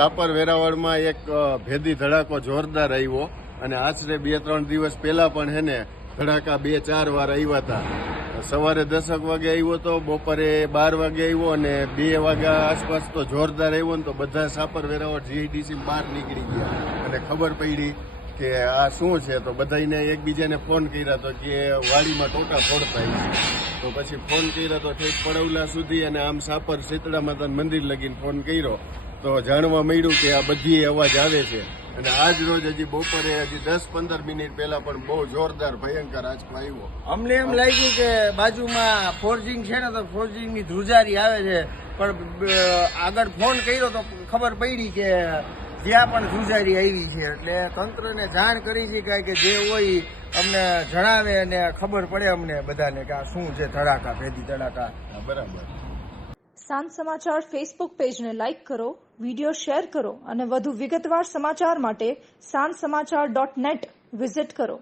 સાપર વેરાવળમાં એક ભેદી ધડાકો જોરદાર આવ્યો અને આશરે 2-3 દિવસ પહેલા પણ હેને ધડાકા 2-4 વાર આવ્યા હતા. સવારે 10 વાગે આવ્યો તો, બપોરે 12 વાગે આવ્યો અને 2 વાગ્યા આસપાસ તો જોરદાર આવ્યો ને તો બધા સાપર વેરાવળ જીઆઈડીસી બહાર નીકળી ગયા અને ખબર પડી કે આ શું છે. તો બધાને એકબીજાને ફોન કર્યા તો કે વાડીમાં ટોટા ફોડતા છે. તો પછી ફોન કર્યા તો ઠેક પડવલા સુધી અને આમ સાપર શીતળા માતાનું મંદિર લગીને ફોન કર્યો તો જાણવા મળ્યું કે આ બધી અવાજ આવે છે. અને આજ રોજ હજી બપોરે 10-15 મિનિટ પહેલા પણ બહુ જોરદાર ભયંકર આંચકો આવ્યો. અમને એમ લાગ્યું કે બાજુમાં ફોર્જિંગ છે ને તો ફોર્જિંગ ની ધ્રુજારી આવે છે, પણ આગળ ફોન કર્યો તો ખબર પડી કે જ્યાં પણ ધ્રુજારી આવી છે. એટલે તંત્રને જાણ કરી છે કે જે હોય અમને જણાવે અને ખબર પડે અમને બધાને કે આ શું છે ધડાકા, ભેદી ધડાકા. બરાબર. સાંજ સમાચાર ફેસબુક પેજને લાઇક કરો, વિડીયો શેર કરો અને વધુ વિગતવાર સમાચાર માટે sanssamachar.net વિઝિટ કરો.